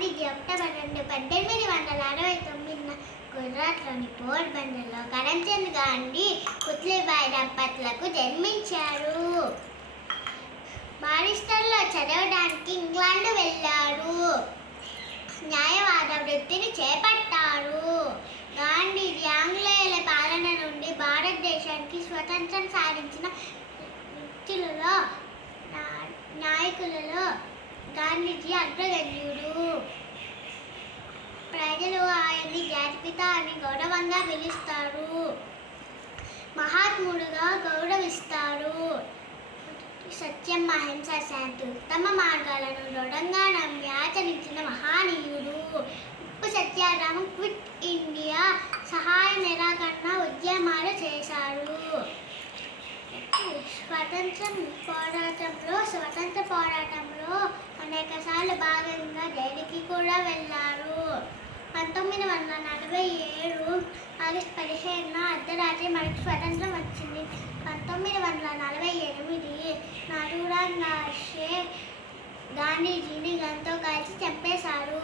Gandhiji October రెండు పద్దెనిమిది వందల అరవై తొమ్మిదిన గుజరాత్లోని పోర్బందర్లో కరణ్చంద్ గాంధీ పుత్లిబాయి దంపతులకు జన్మించారు. బారిస్టర్లో చదవడానికి ఇంగ్లాండ్ వెళ్ళారు. న్యాయవాద వృత్తిని చేపట్టారు. గాంధీజీ ఆంగ్లేయుల పాలన నుండి భారతదేశానికి స్వతంత్రం సాధించిన వ్యక్తులలో నాయకులలో గాంధీజీ అగ్ర ఆయన్ని జాతిపిత అని గౌరవంగా పిలుస్తారు. మహాత్ముడుగా గౌరవిస్తారు. సత్యం అహింస శాంతి ఉత్తమ మార్గాలను దృఢంగా నమ్మి ఆచరించిన మహానీయుడు. ఉప్పు సత్యాగ్రహం క్విట్ ఇండియా సహాయ నిరాకరణ ఉద్యమాలు చేశారు స్వతంత్రం పోరాటంలో స్వతంత్ర పోరాటంలో అనేక సార్లు భాగంగా జైలుకి కూడా వెళ్ళారు పంతొమ్మిది వందల నలభై ఏడు ఆగస్టు పదిహేనున అర్ధరాత్రి మనకు స్వతంత్రం వచ్చింది. పంతొమ్మిది వందల నలభై ఎనిమిది నారూరాన్ గాంధీజీని గంతో చంపేశారు.